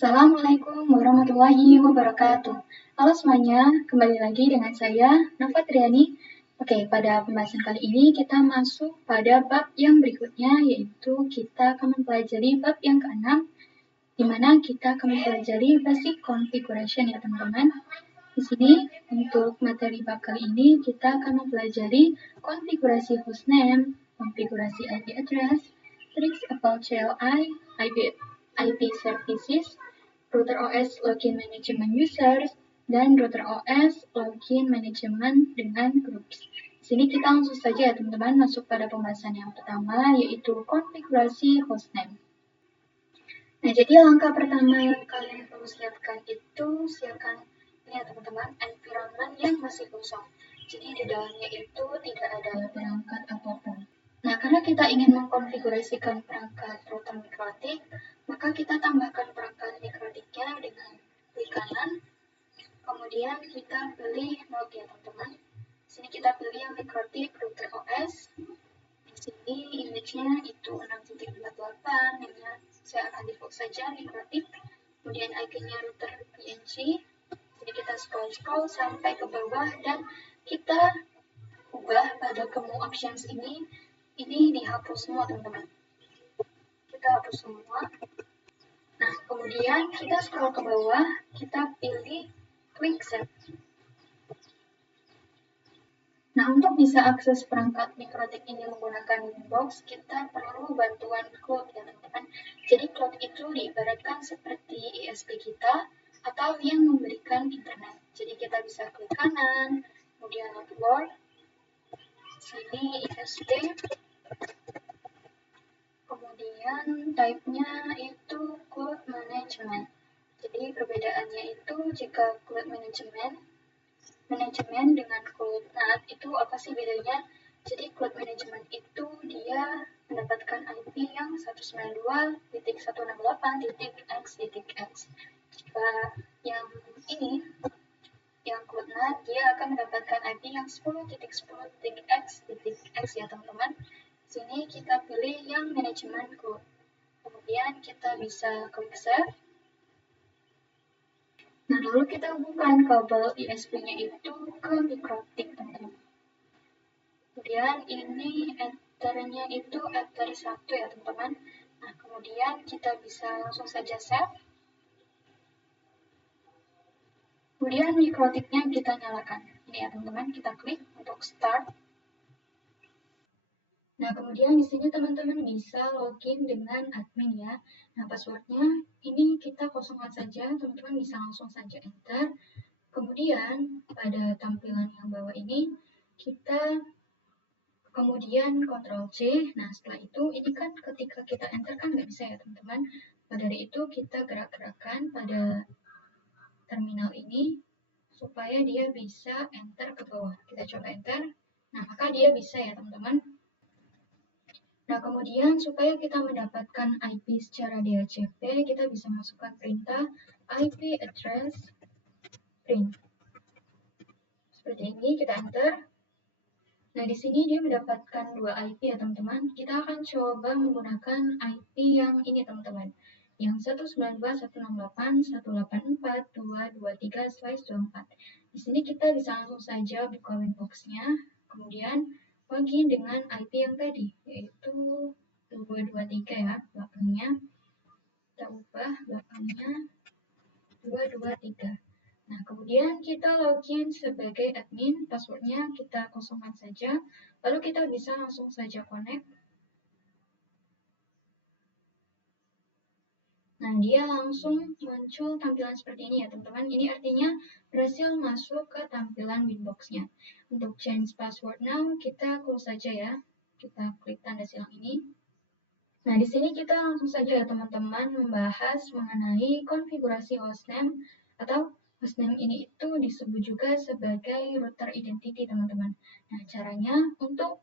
Assalamualaikum warahmatullahi wabarakatuh. Halo semuanya, kembali lagi dengan saya, Nova Triani. Oke, pada pembahasan kali ini kita masuk pada bab yang berikutnya, yaitu kita akan mempelajari bab yang ke-6, di mana kita akan mempelajari basic configuration ya teman-teman. Di sini, untuk materi bab kali ini, kita akan mempelajari konfigurasi hostname, konfigurasi IP address, tricks about CLI, IP services, router OS login management users, dan router OS login management dengan groups. Di sini kita langsung saja ya teman-teman masuk pada pembahasan yang pertama, yaitu konfigurasi hostname. Nah, jadi langkah pertama yang kalian perlu siapkan itu, siapkan ini ya teman-teman, environment yang masih kosong. Jadi di dalamnya itu tidak ada perangkat apapun. Nah, karena kita ingin mengkonfigurasikan perangkat router mikrotik, maka kita tambahkan perangkat mikrotiknya dengan klik kanan. Kemudian kita pilih node ya teman-teman. Di sini kita pilih yang mikrotik router OS. Di sini image-nya itu 6.48, namanya saya akan default saja mikrotik. Kemudian icon-nya router PNG. Jadi kita scroll sampai ke bawah dan kita ubah pada kemu options ini dihapus semua teman-teman. Kita hapus semua. Nah, kemudian kita scroll ke bawah, kita pilih klik save. Nah, untuk bisa akses perangkat mikrotik ini menggunakan Winbox, kita perlu bantuan cloud ya teman-teman. Jadi cloud itu diibaratkan seperti ISP kita atau yang memberikan internet. Jadi kita bisa klik kanan, kemudian network, sini ISP, kemudian type-nya itu cloud management. Jadi perbedaannya itu jika cloud manajemen dengan cloud NAT itu apa sih bedanya? Jadi cloud management itu dia mendapatkan IP yang 192.168.x.x. Jika yang ini, yang cloud NAT, dia akan mendapatkan IP yang 10.10.x.x ya teman-teman. Sini kita pilih yang manajemen cloud. Kemudian kita bisa klik save. Nah, lalu kita hubungkan kabel ISP-nya itu ke mikrotik, teman-teman. Kemudian ini ethernya itu ether 1 ya, teman-teman. Nah, kemudian kita bisa langsung saja save. Kemudian mikrotiknya kita nyalakan. Ini ya, teman-teman, kita klik untuk start. Nah, kemudian di sini teman-teman bisa login dengan admin ya. Nah, passwordnya ini kita kosongkan saja, teman-teman bisa langsung saja enter. Kemudian pada tampilan yang bawah ini, kita kemudian Ctrl C. Nah, setelah itu, ini kan ketika kita enter kan nggak bisa ya teman-teman. Pada dari itu, kita gerak-gerakan pada terminal ini, supaya dia bisa enter ke bawah. Kita coba enter. Nah, maka dia bisa ya teman-teman. Nah, kemudian supaya kita mendapatkan IP secara DHCP, kita bisa masukkan perintah IP address print. Seperti ini, kita enter. Nah, di sini dia mendapatkan 2 IP ya, teman-teman. Kita akan coba menggunakan IP yang ini, teman-teman. Yang 192.168.184.223/24. Di sini kita bisa langsung saja buka Winbox-nya. Kemudian login dengan IP yang tadi, yaitu 223 ya, belakangnya. Kita ubah belakangnya 223. Nah, kemudian kita login sebagai admin, passwordnya kita kosongkan saja, lalu kita bisa langsung saja connect. Nah, dia langsung muncul tampilan seperti ini ya teman-teman. Ini artinya berhasil masuk ke tampilan Winbox-nya. Untuk change password now, kita close saja ya. Kita klik tanda silang ini. Nah, di sini kita langsung saja ya teman-teman membahas mengenai konfigurasi hostname atau hostname ini itu disebut juga sebagai router identity, teman-teman. Nah, caranya untuk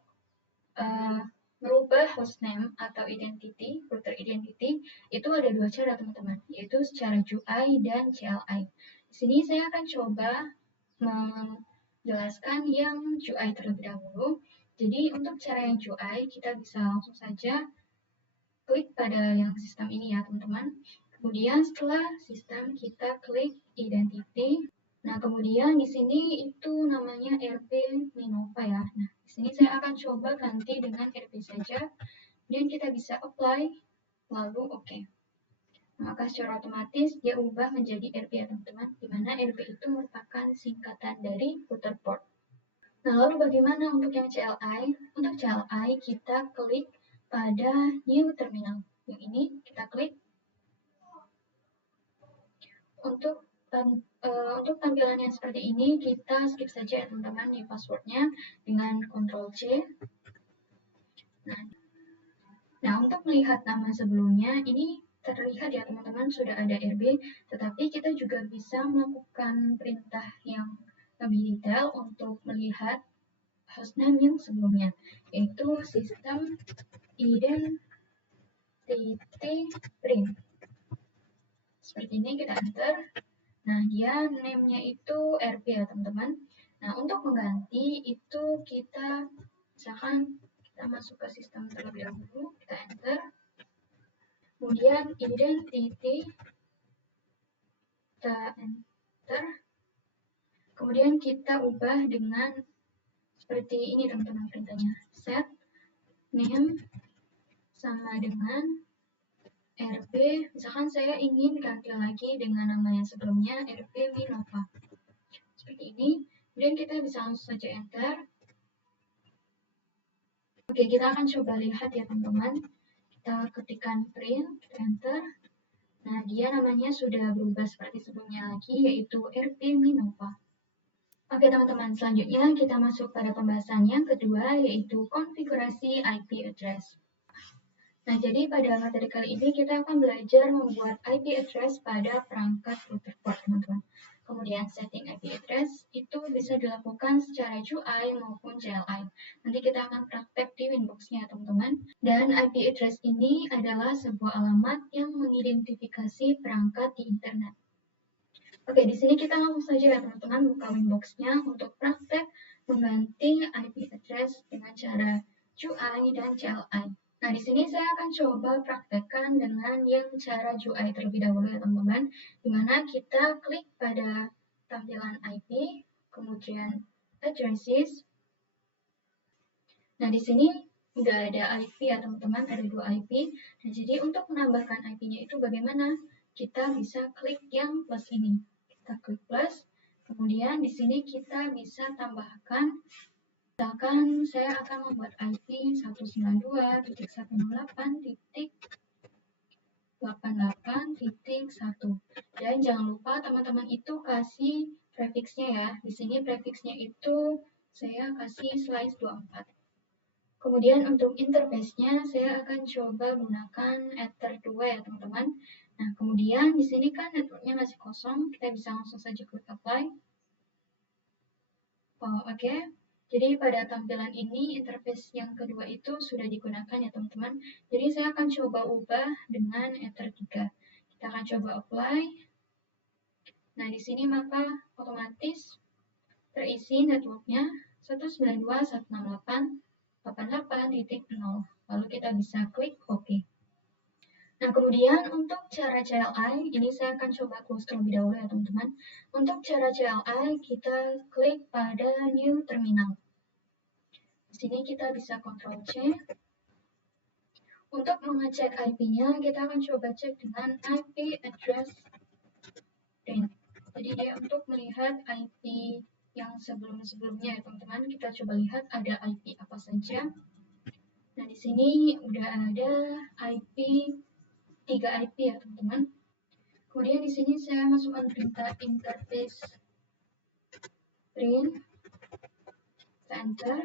merubah hostname atau identity, router identity, itu ada 2 cara, teman-teman, yaitu secara GUI dan CLI. Di sini saya akan coba menjelaskan yang GUI terlebih dahulu. Jadi, untuk cara yang GUI, kita bisa langsung saja klik pada yang sistem ini ya, teman-teman. Kemudian setelah sistem kita klik identity. Nah, kemudian di sini itu namanya RP Minova ya. Nah, di sini saya akan coba ganti dengan RP saja. Kemudian kita bisa apply, lalu oke. Maka secara otomatis dia ubah menjadi RP ya teman-teman, di mana RP itu merupakan singkatan dari router port. Nah, lalu bagaimana untuk yang CLI? Untuk CLI kita klik pada New Terminal. Yang ini kita klik. Untuk tampilan yang seperti ini kita skip saja ya teman-teman di passwordnya dengan Ctrl C. Nah, untuk melihat nama sebelumnya ini terlihat ya teman-teman sudah ada RB, tetapi kita juga bisa melakukan perintah yang lebih detail untuk melihat hostname yang sebelumnya, yaitu sistem identity print. Seperti ini kita enter. Nah, dia name-nya itu RP ya teman-teman. Nah, untuk mengganti itu kita misalkan kita masuk ke sistem terlebih dahulu, kita enter. Kemudian identity, kita enter. Kemudian kita ubah dengan seperti ini teman-teman perintahnya. Set name sama dengan RP, misalkan saya ingin ganti lagi dengan nama yang sebelumnya RP Minova. Seperti ini. Kemudian kita bisa langsung saja enter. Oke, kita akan coba lihat ya teman-teman. Kita ketikkan print, kita enter. Nah, dia namanya sudah berubah seperti sebelumnya lagi, yaitu RP Minova. Oke teman-teman, selanjutnya kita masuk pada pembahasan yang kedua, yaitu konfigurasi IP address. Nah, jadi pada materi kali ini kita akan belajar membuat IP address pada perangkat router port, teman-teman. Kemudian setting IP address itu bisa dilakukan secara GUI maupun CLI. Nanti kita akan praktek di Winbox-nya, teman-teman. Dan IP address ini adalah sebuah alamat yang mengidentifikasi perangkat di internet. Oke, di sini kita langsung saja ya teman-teman buka Winbox-nya untuk praktek mengganti IP address dengan cara GUI dan CLI. Nah, di sini saya akan coba praktekkan dengan yang cara GUI terlebih dahulu ya teman-teman, di mana kita klik pada tampilan IP, kemudian addresses. Nah, di sini udah ada IP ya teman-teman, ada 2 IP. Nah, jadi untuk menambahkan IP-nya itu bagaimana? Kita bisa klik yang plus ini. Kita klik plus, kemudian di sini kita bisa tambahkan, misalkan saya akan membuat IP 192.168.88.1. Dan jangan lupa teman-teman itu kasih prefixnya ya. Di sini prefixnya itu saya kasih slice 24. Kemudian untuk interface-nya saya akan coba gunakan Ether 2 ya teman-teman. Nah, kemudian di sini kan networknya masih kosong, kita bisa langsung saja klik apply. Oh, oke. Jadi pada tampilan ini interface yang kedua itu sudah digunakan ya teman-teman. Jadi saya akan coba ubah dengan Ether 3. Kita akan coba apply. Nah, di sini maka otomatis terisi networknya 192.168.88.0. Lalu kita bisa klik OK. Nah, kemudian untuk cara CLI, ini saya akan coba close terlebih dahulu ya teman-teman. Untuk cara CLI, kita klik pada New Terminal. Di sini kita bisa Ctrl C. Untuk mengecek IP-nya, kita akan coba cek dengan IP address print. Jadi dia untuk melihat IP yang sebelum-sebelumnya ya teman-teman. Kita coba lihat ada IP apa saja. Nah, di sini udah ada IP 3 IP ya teman-teman. Kemudian di sini saya masukkan perintah interface print, enter.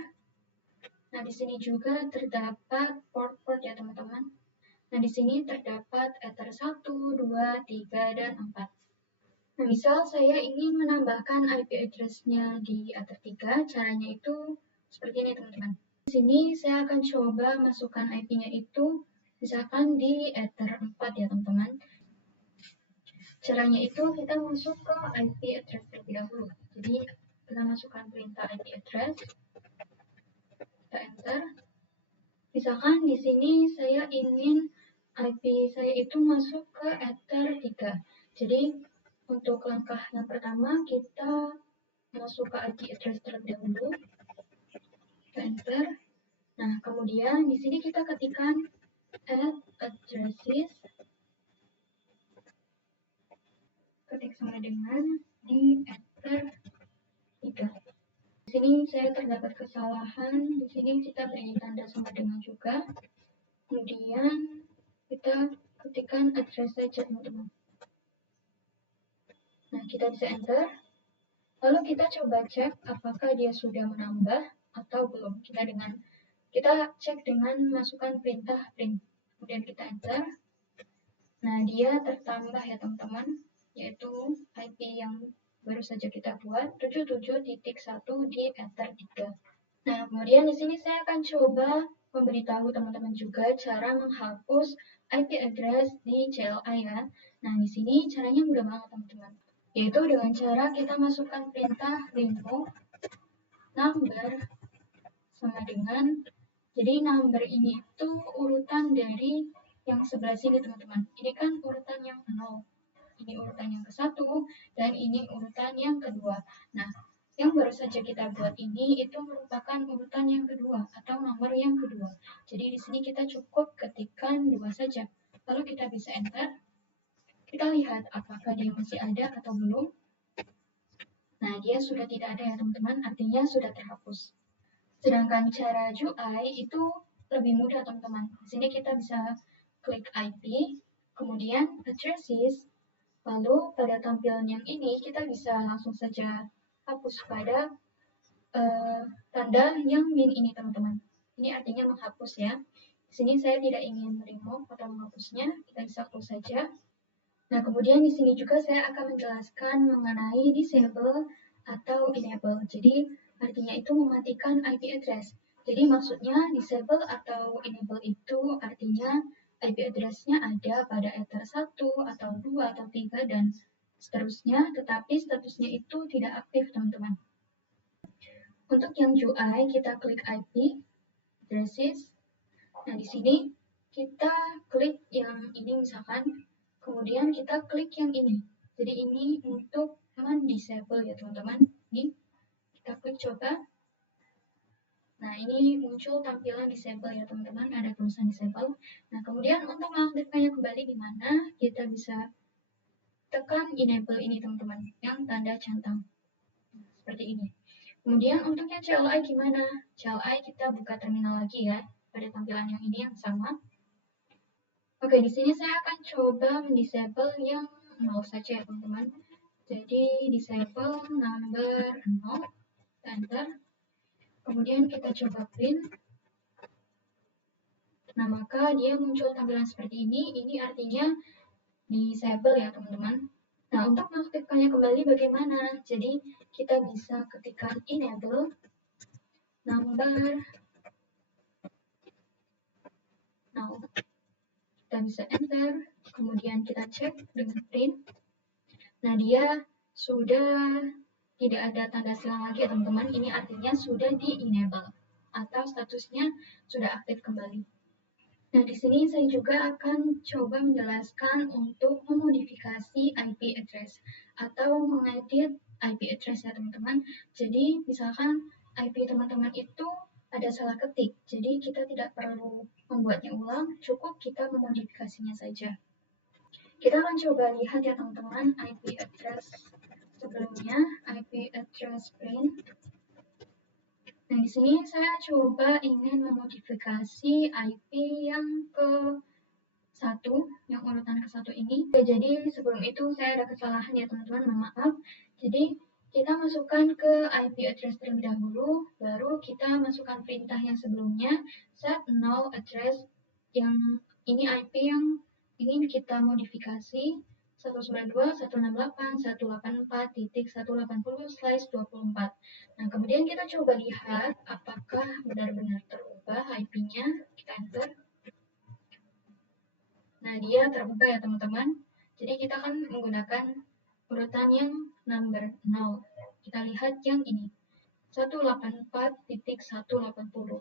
Nah, di sini juga terdapat port-port ya teman-teman. Nah, di sini terdapat Ether 1, 2, 3, dan 4. Nah, misal saya ingin menambahkan IP address-nya di Ether 3, caranya itu seperti ini teman-teman. Di sini saya akan coba masukkan IP-nya itu misalkan di Ether 4 ya teman-teman. Caranya itu kita masuk ke IP address terlebih dahulu. Jadi kita masukkan perintah IP address, kita enter. Misalkan di sini saya ingin IP saya itu masuk ke Ether 3. Jadi untuk langkah yang pertama kita masuk ke IP address terlebih dahulu, kita enter. Nah, kemudian di sini kita ketikkan add addresses, ketik sama dengan di Ether 3. Di sini saya terdapat kesalahan, di sini kita beri tanda sama dengan juga. Kemudian kita ketikkan address saja teman-teman. Nah, kita bisa enter. Lalu kita coba cek apakah dia sudah menambah atau belum. Kita cek dengan masukkan perintah print. Kemudian kita enter. Nah, dia tertambah ya teman-teman, yaitu IP yang baru saja kita buat 77.1 di Ether 3. Nah, kemudian di sini saya akan coba memberitahu teman-teman juga cara menghapus IP address di CLI ya. Nah, di sini caranya mudah banget teman-teman. Yaitu dengan cara kita masukkan perintah remove number sama dengan, jadi number ini itu urutan dari yang sebelah sini teman-teman. Ini kan urutan yang 0, ini urutan yang ke-1, dan ini urutan yang kedua. Nah, yang baru saja kita buat ini itu merupakan urutan yang kedua atau nomor yang kedua. Jadi di sini kita cukup ketikkan 2 saja. Lalu kita bisa enter. Kita lihat apakah dia masih ada atau belum. Nah, dia sudah tidak ada ya teman-teman, artinya sudah terhapus. Sedangkan cara UI itu lebih mudah teman-teman. Di sini kita bisa klik IP, kemudian addresses, lalu pada tampilan yang ini kita bisa langsung saja hapus pada tanda yang min ini teman-teman. Ini artinya menghapus ya. Di sini saya tidak ingin remove atau menghapusnya, kita bisa close saja. Nah, kemudian di sini juga saya akan menjelaskan mengenai disable atau enable. Jadi, artinya itu mematikan IP address. Jadi, maksudnya disable atau enable itu artinya IP address-nya ada pada Ether 1 atau 2 atau 3 dan seterusnya, tetapi statusnya itu tidak aktif, teman-teman. Untuk yang UI, kita klik IP, addresses. Nah, di sini kita klik yang ini misalkan, kemudian kita klik yang ini. Jadi ini untuk mendisable ya teman-teman. Ini kita klik coba. Nah, ini muncul tampilan disable ya teman-teman, ada tulisan disable. Nah, kemudian untuk mengaktifkannya kembali gimana? Kita bisa tekan enable ini teman-teman, yang tanda centang. Seperti ini. Kemudian untuk yang CLI gimana? CLI kita buka terminal lagi ya, pada tampilan yang ini yang sama. Oke, di sini saya akan coba mendisable yang 0 saja ya teman-teman. Jadi disable number 0, enter. Kemudian kita coba print. Nah, maka dia muncul tampilan seperti ini. Ini artinya disable ya teman-teman. Nah, untuk mengaktifkannya kembali bagaimana? Jadi kita bisa ketikkan enable number 0. Kita bisa enter, kemudian kita cek dengan print. Nah, dia sudah tidak ada tanda silang lagi ya teman-teman. Ini artinya sudah di-enable atau statusnya sudah aktif kembali. Nah, di sini saya juga akan coba menjelaskan untuk memodifikasi IP address atau mengedit IP address ya teman-teman. Jadi, misalkan IP teman-teman itu ada salah ketik, jadi kita tidak perlu membuatnya ulang, cukup kita memodifikasinya saja. Kita akan coba lihat ya teman-teman IP address sebelumnya, IP address print. Nah, di sini saya coba ingin memodifikasi IP yang ke-1, yang urutan ke-1 ini. Oke, jadi sebelum itu saya ada kesalahan ya teman-teman, mohon maaf. Jadi kita masukkan ke IP address terlebih dahulu, baru kita masukkan perintah yang sebelumnya, set null address, yang ini IP yang ingin kita modifikasi, 192.168.184.180/24. Nah, kemudian kita coba lihat apakah benar-benar terubah IP-nya, kita enter. Nah, dia terubah ya teman-teman. Jadi kita kan menggunakan urutan yang number 0. Kita lihat yang ini, 184.180.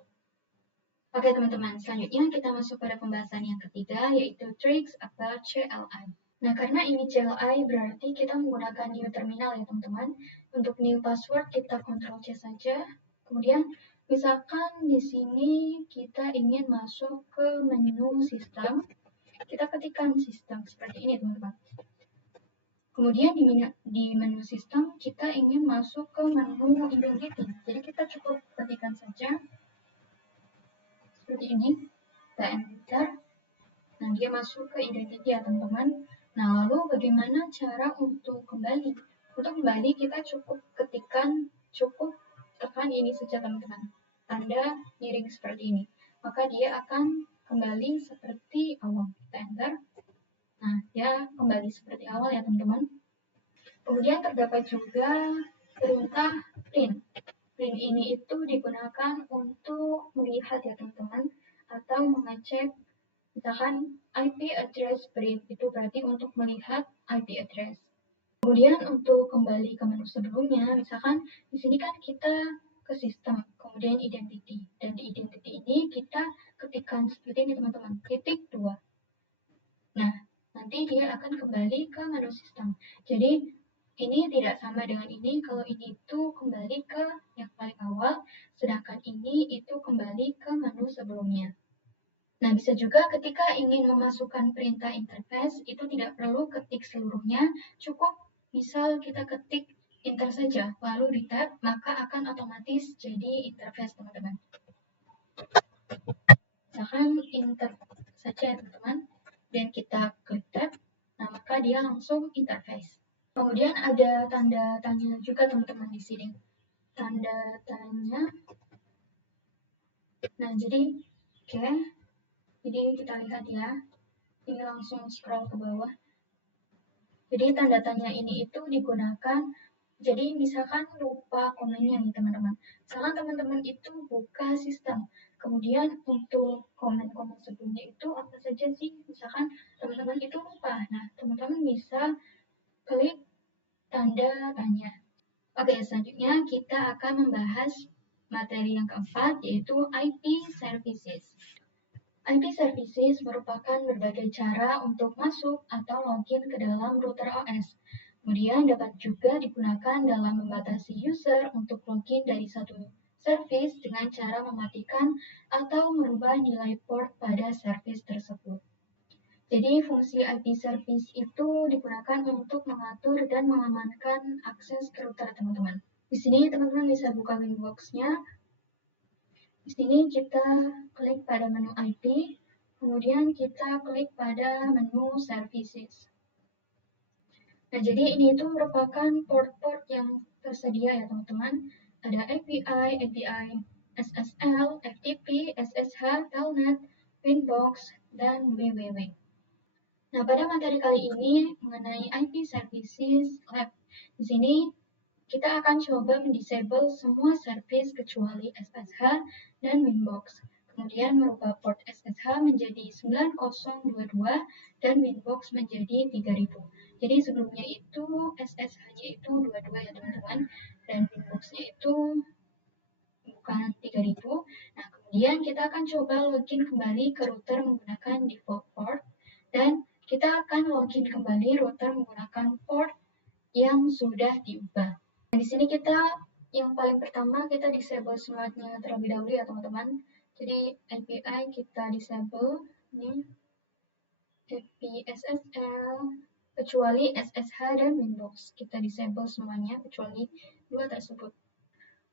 Oke teman-teman, selanjutnya kita masuk pada pembahasan yang ketiga, yaitu tricks atau CLI. Nah, karena ini CLI berarti kita menggunakan new terminal ya teman-teman. Untuk new password kita Ctrl C saja. Kemudian misalkan di sini kita ingin masuk ke menu sistem, kita ketikkan sistem seperti ini teman-teman. Kemudian di menu sistem kita ingin masuk ke menu identity. Jadi kita cukup ketikkan saja seperti ini, kita enter. Nah, dia masuk ke identity ya teman-teman. Nah, lalu bagaimana cara untuk kembali? Untuk kembali kita cukup tekan ini saja teman-teman. Tanda miring seperti ini. Maka dia akan kembali seperti awal. Kita enter. Nah, dia kembali seperti awal ya teman-teman. Kemudian terdapat juga perintah print. Print ini itu digunakan untuk melihat ya teman-teman, atau mengecek misalkan IP address print, itu berarti untuk melihat IP address. Kemudian untuk kembali ke menu sebelumnya, misalkan di sini kan kita ke sistem, kemudian identity, dan di identity ini kita ketikkan seperti ini teman-teman, *2. Nah, nanti dia akan kembali ke menu sistem. Jadi ini tidak sama dengan ini, kalau ini itu kembali ke yang paling awal, sedangkan ini itu kembali ke menu sebelumnya. Nah, bisa juga ketika ingin memasukkan perintah interface, itu tidak perlu ketik seluruhnya, cukup misal kita ketik enter saja, lalu di tab, maka akan otomatis jadi interface teman-teman. Misalkan enter saja teman-teman, dan kita klik tab, nah maka dia langsung interface. Kemudian ada tanda tanya juga teman-teman di sini. Tanda tanya. Nah, jadi oke. Jadi kita lihat ya. Ini langsung scroll ke bawah. Jadi tanda tanya ini itu digunakan, jadi misalkan lupa komennya nih teman-teman. Misalkan teman-teman itu buka sistem, kemudian untuk komen-komen sebelumnya itu apa saja sih? Misalkan teman-teman itu lupa. Nah, teman-teman bisa klik tanda tanya. Oke, selanjutnya kita akan membahas materi yang keempat, yaitu IP services. IP services merupakan berbagai cara untuk masuk atau login ke dalam router OS. Kemudian dapat juga digunakan dalam membatasi user untuk login dari satu service dengan cara mematikan atau merubah nilai port pada service tersebut. Jadi fungsi IP service itu digunakan untuk mengatur dan mengamankan akses ke router teman-teman. Di sini teman-teman bisa buka Winbox-nya. Di sini kita klik pada menu IP, kemudian kita klik pada menu services. Nah, jadi ini itu merupakan port-port yang tersedia ya teman-teman. Ada API SSL, FTP, SSH, Telnet, Winbox, dan WWW. Nah, pada materi kali ini mengenai IP Services Lab. Di sini kita akan coba mendisable semua service kecuali SSH dan Winbox. Kemudian merubah port SSH menjadi 9022 dan Winbox menjadi 3000. Jadi sebelumnya itu SSH-nya itu 22 ya teman-teman, dan Winbox-nya itu bukan 3000. Nah, kemudian kita akan coba login kembali ke router menggunakan default port, dan kita akan login kembali router menggunakan port yang sudah diubah. Nah, di sini kita yang paling pertama kita disable semuanya terlebih dahulu ya teman-teman. Jadi API kita disable, ini API SSL, kecuali SSH dan Winbox. Kita disable semuanya kecuali dua tersebut.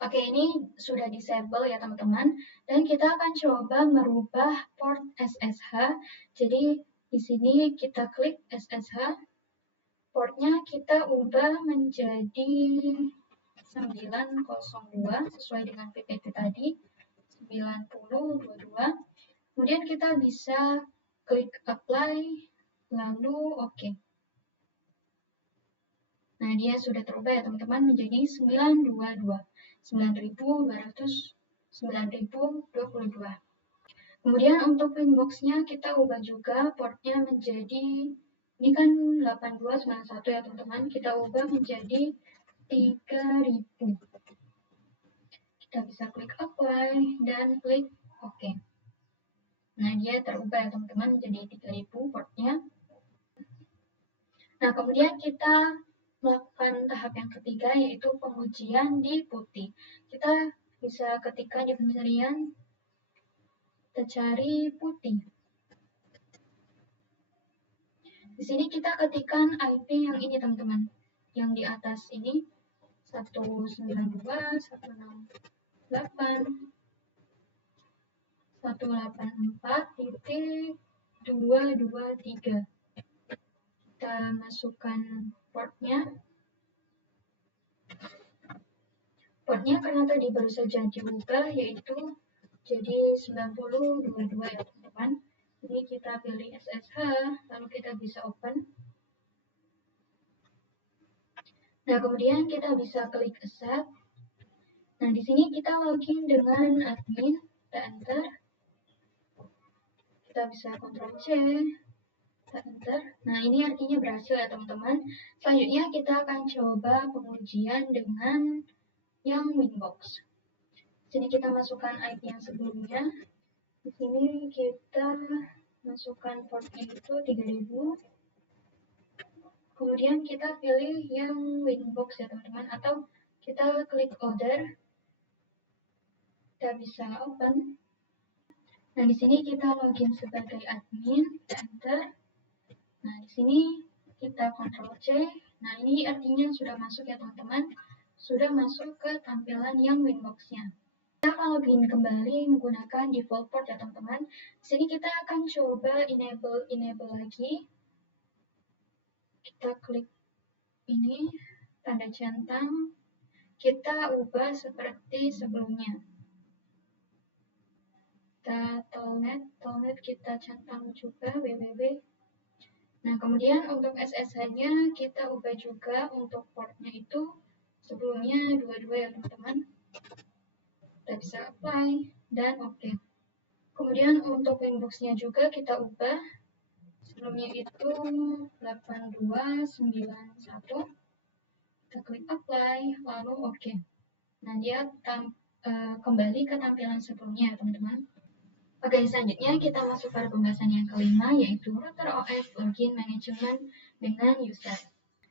Oke, ini sudah disable ya teman-teman. Dan kita akan coba merubah port SSH. Jadi di sini kita klik SSH. Portnya kita ubah menjadi 902 sesuai dengan PPT tadi, 9022. Kemudian kita bisa klik apply, lalu OK. Nah, dia sudah terubah ya teman-teman menjadi 922, 9022. Kemudian untuk Winbox-nya kita ubah juga portnya menjadi, ini kan 8291 ya teman-teman, kita ubah menjadi 3000. Kita bisa klik apply dan klik OK. Nah, dia terubah ya teman-teman menjadi 3000 portnya. Nah, kemudian kita melakukan tahap yang ketiga, yaitu pengujian di putih. Kita bisa ketikkan di pencarian, kita cari putih. Di sini kita ketikkan IP yang ini teman-teman, yang di atas ini 192.168.184.223. Kita masukkan portnya. Portnya karena tadi baru saja diubah, yaitu jadi 9022 ya teman-teman. Ini kita pilih SSH, lalu kita bisa open. Nah, kemudian kita bisa klik accept. Nah, di sini kita login dengan admin, kita enter. Kita bisa Ctrl C, kita enter. Nah, ini artinya berhasil ya teman-teman. Selanjutnya kita akan coba pengujian dengan yang Winbox. Di sini kita masukkan IP yang sebelumnya. Di sini kita masukkan portnya itu 3000. Kemudian kita pilih yang Winbox ya teman-teman, atau kita klik order. Kita bisa open. Nah, di sini kita login sebagai admin, enter. Nah, di sini kita Ctrl C. Nah, ini artinya sudah masuk ya teman-teman. Sudah masuk ke tampilan yang Winbox-nya. Kita akan login kembali menggunakan default port ya teman-teman. Di sini kita akan coba enable lagi. Kita klik ini, tanda centang. Kita ubah seperti sebelumnya. Kita telnet kita centang juga www. Nah, kemudian untuk SSH-nya kita ubah juga, untuk portnya itu sebelumnya 22 ya teman-teman. Kita bisa apply dan oke. Kemudian untuk Winbox-nya juga kita ubah, sebelumnya itu 8291. Kita klik apply lalu oke. Nah, dia kembali ke tampilan sebelumnya ya teman-teman. Oke, selanjutnya kita masuk pada pembahasan yang kelima, yaitu router OS login management dengan user.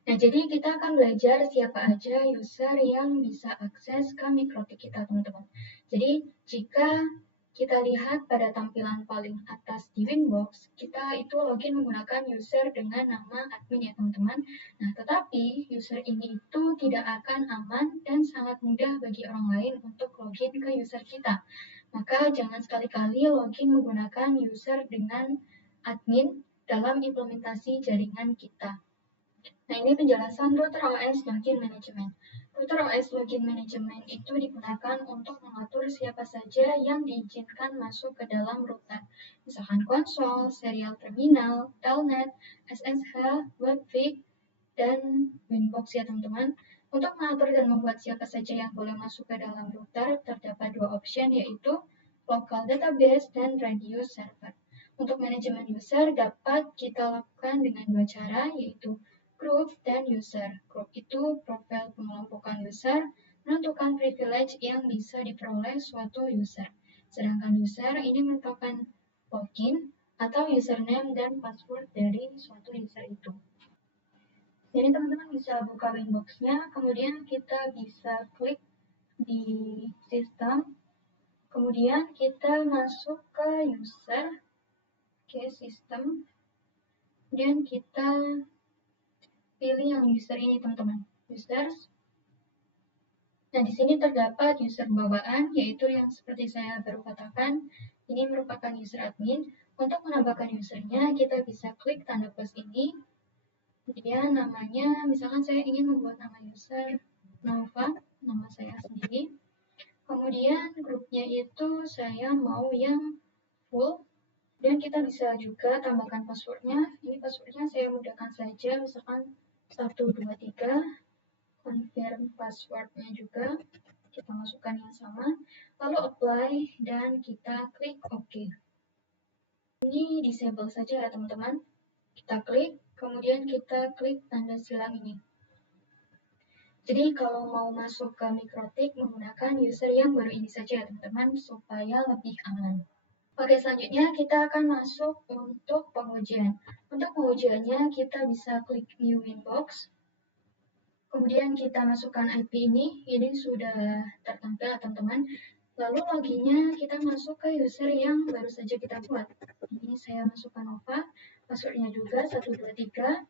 Nah, jadi kita akan belajar siapa aja user yang bisa akses ke Mikrotik kita, teman-teman. Jadi, jika kita lihat pada tampilan paling atas di Winbox, kita itu login menggunakan user dengan nama admin ya, teman-teman. Nah, tetapi user ini itu tidak akan aman dan sangat mudah bagi orang lain untuk login ke user kita. Maka jangan sekali-kali login menggunakan user dengan admin dalam implementasi jaringan kita. Nah, ini penjelasan router OS login management. Router OS login management itu digunakan untuk mengatur siapa saja yang diizinkan masuk ke dalam router. Misalkan konsol, serial terminal, telnet, SSH, webvik, dan Winbox ya teman-teman. Untuk mengatur dan membuat siapa saja yang boleh masuk ke dalam router, terdapat dua option, yaitu local database dan radius server. Untuk manajemen user dapat kita lakukan dengan dua cara, yaitu group dan user. Group itu profil pengelompokan user, menentukan privilege yang bisa diperoleh suatu user. Sedangkan user ini merupakan login atau username dan password dari suatu user itu. Jadi teman-teman bisa buka Winbox-nya, kemudian kita bisa klik di sistem, kemudian kita masuk ke user, ke sistem, kemudian kita pilih yang user ini teman-teman, users. Nah, di sini terdapat user bawaan, yaitu yang seperti saya baru katakan, ini merupakan user admin. Untuk menambahkan usernya, kita bisa klik tanda plus ini. Kemudian namanya, misalkan saya ingin membuat nama user Nova, nama saya sendiri. Kemudian grupnya itu saya mau yang full. Dan kita bisa juga tambahkan passwordnya. Ini passwordnya saya mudahkan saja, misalkan 123. Confirm passwordnya juga. Kita masukkan yang sama. Lalu apply dan kita klik OK. Ini disable saja ya teman-teman. Kita klik, kemudian kita klik tanda silang ini. Jadi kalau mau masuk ke Mikrotik menggunakan user yang baru ini saja ya teman-teman, supaya lebih aman. Oke, selanjutnya kita akan masuk untuk pengujian. Untuk pengujiannya kita bisa klik New Inbox. Kemudian kita masukkan IP ini sudah tertampil teman-teman. Lalu loginnya kita masuk ke user yang baru saja kita buat. Ini saya masukkan Nova, passwordnya juga 123.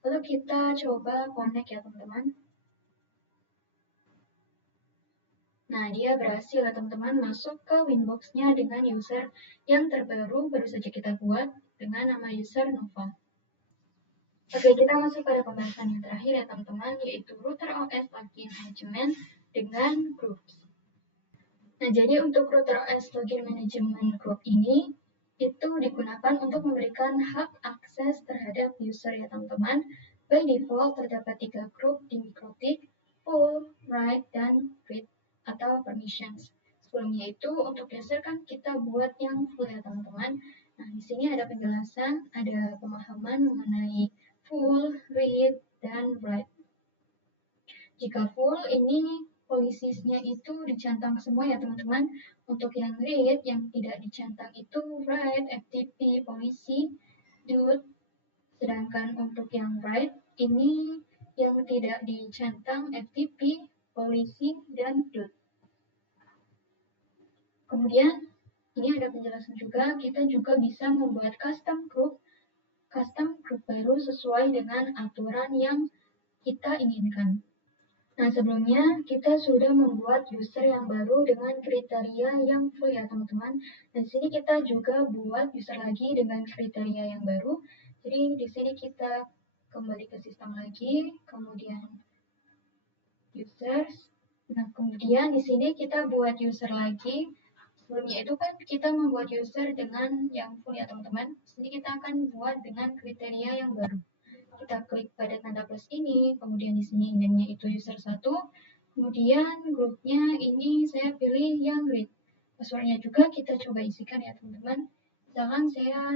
Lalu kita coba connect ya teman-teman. Nah, dia berhasil ya teman-teman masuk ke Winbox-nya dengan user yang terbaru baru saja kita buat dengan nama user Nova. Oke, kita masuk pada pembahasan yang terakhir ya teman-teman, yaitu Router OS Login Management dengan Groups. Nah, jadi untuk Router OS Login Management Group ini, itu digunakan untuk memberikan hak akses terhadap user ya teman-teman. By default terdapat 3 grup di Mikrotik, full, write, dan read atau permissions. Sebelumnya itu untuk user kan kita buat yang full ya teman-teman. Nah, di sini ada penjelasan, ada pemahaman mengenai full, read, dan write. Jika full, ini polisisnya itu dicentang semua ya teman-teman. Untuk yang read, yang tidak dicentang itu write, FTP, polisi, dude. Sedangkan untuk yang write, ini yang tidak dicentang FTP, polisi, dan dude. Kemudian, ini ada penjelasan juga, kita juga bisa membuat custom group baru sesuai dengan aturan yang kita inginkan. Nah, sebelumnya kita sudah membuat user yang baru dengan kriteria yang full ya teman-teman. Dan di sini kita juga buat user lagi dengan kriteria yang baru. Jadi di sini kita kembali ke sistem lagi, kemudian users. Nah, kemudian di sini kita buat user lagi. Sebelumnya itu kan kita membuat user dengan yang full ya teman-teman. Di sini kita akan buat dengan kriteria yang baru. Kita klik pada tanda plus ini, kemudian di sini namanya itu user 1, kemudian grupnya ini saya pilih yang read. Passwordnya juga kita coba isikan ya teman-teman. Misalkan saya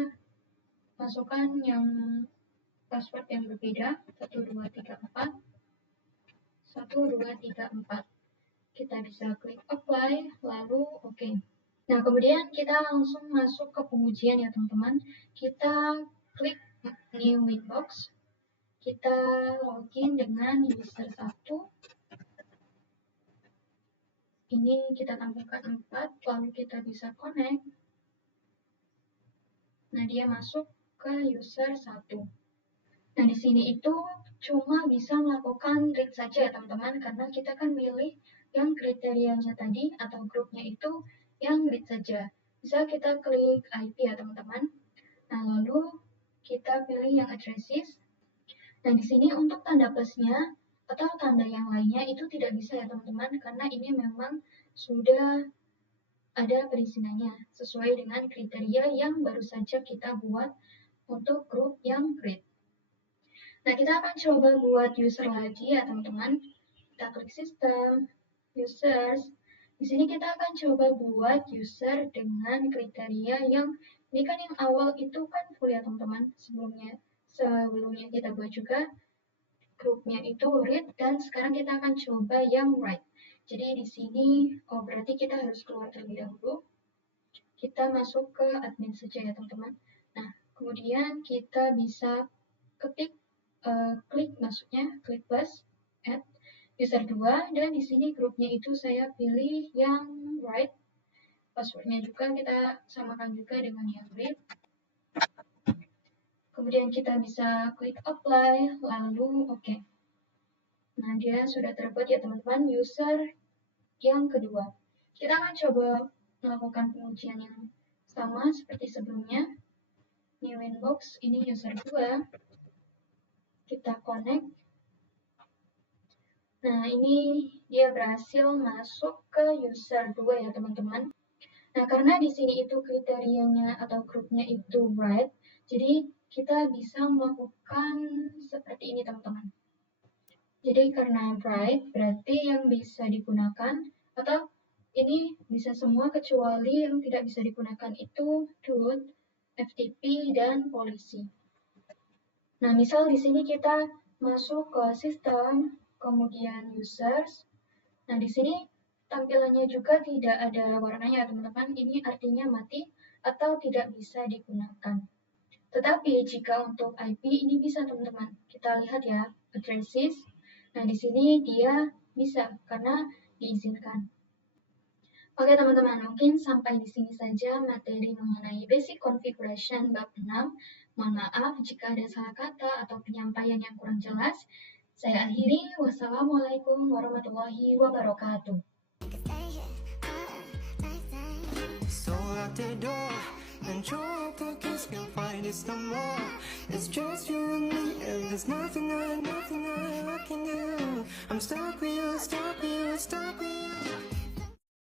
masukkan yang password yang berbeda, 1234, 1234. Kita bisa klik apply, lalu oke. Nah, kemudian kita langsung masuk ke pengujian ya teman-teman. Kita klik new Winbox. Kita login dengan user 1. Ini kita tampilkan 4, lalu kita bisa connect. Nah, dia masuk ke user 1. Nah, di sini itu cuma bisa melakukan read saja ya teman-teman, karena kita kan milih yang kriterianya tadi atau grupnya itu yang read saja. Bisa kita klik IP ya teman-teman. Nah, lalu kita pilih yang addresses. Nah, di sini untuk tanda plusnya atau tanda yang lainnya itu tidak bisa ya teman-teman, karena ini memang sudah ada perizinannya sesuai dengan kriteria yang baru saja kita buat untuk grup yang read. Nah, kita akan coba buat user lagi ya teman-teman. Kita klik sistem, users. Di sini kita akan coba buat user dengan kriteria yang ini kan yang awal itu kan full ya teman-teman. Sebelumnya kita buat juga grupnya itu read dan sekarang kita akan coba yang write. Jadi di sini berarti kita harus keluar terlebih dahulu. Kita masuk ke admin saja ya teman-teman. Nah, kemudian kita bisa klik maksudnya klik plus add user 2 dan di sini grupnya itu saya pilih yang write. Passwordnya juga kita samakan juga dengan yang read. Kemudian kita bisa klik apply, lalu oke. Nah, dia sudah terbuat ya teman-teman, user yang kedua. Kita akan coba melakukan pengujian yang sama seperti sebelumnya. New inbox, ini user 2. Kita connect. Nah, ini dia berhasil masuk ke user 2 ya teman-teman. Nah, karena di sini itu kriterianya atau grupnya itu write, jadi kita bisa melakukan seperti ini teman-teman. Jadi karena write berarti yang bisa digunakan atau ini bisa semua kecuali yang tidak bisa digunakan itu root, FTP, dan polisi. Nah, misal di sini kita masuk ke sistem, kemudian users. Nah, di sini tampilannya juga tidak ada warnanya teman-teman. Ini artinya mati atau tidak bisa digunakan. Tetapi jika untuk IP ini bisa teman-teman. Kita lihat ya, addresses. Nah, di sini dia bisa karena diizinkan. Oke teman-teman, mungkin sampai di sini saja materi mengenai basic configuration bab 6. Mohon maaf jika ada salah kata atau penyampaian yang kurang jelas. Saya akhiri. Wassalamualaikum warahmatullahi wabarakatuh. So out the door and your pockets can't find it no more. It's just you and me, and there's nothing I can do. I'm stuck with you, stuck with you, stuck with you.